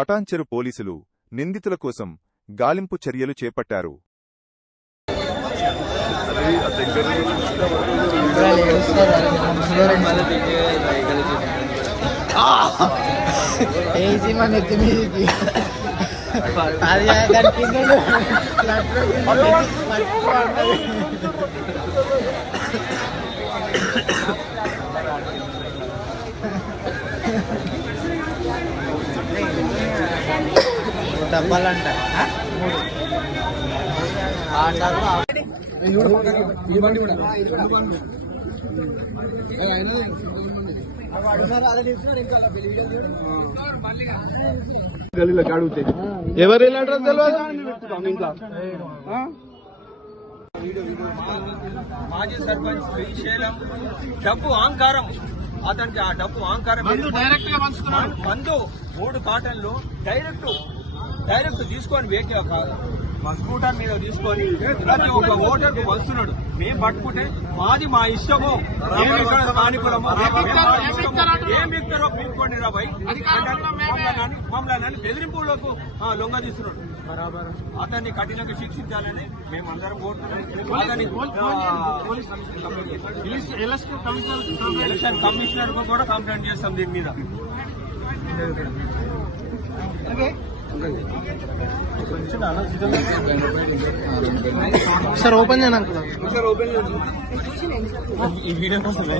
పటాన్చెరు పోలీసులు నిందితుల కోసం గాలింపు చర్యలు చేపట్టారు. డబ్బాలంట ఎవరు మాజీ సర్పంచ్ శ్రీశైలం డబ్బు అహంకారం, అతనికి ఆ డబ్బు అహంకారం డైరెక్ట్ గా పంచుతున్నాడు. మందు 3 కాటన్లు డైరెక్ట్ తీసుకొని స్కూటర్ మీద తీసుకొని ప్రతి ఒక్క ఓటర్ కు వస్తున్నాడు. మేము పట్టుకుంటే మాది మా ఇష్టము, ఏం వ్యక్తారో పీక్కోండి రా భయ్ మమ్మల్ని బెదిరింపులకు లొంగ తీస్తున్నాడు. అతన్ని కఠినంగా శిక్షించాలని మేమందరం కోరుతున్నాం. ఎలక్షన్ కమిషనర్ కు కూడా కంప్లైంట్ చేస్తాం దీని మీద. సార్ ఓపెన్ చేయను ఈ వీడియో కోసమే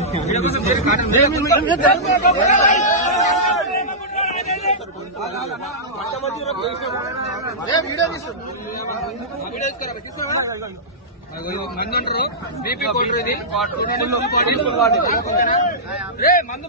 మందు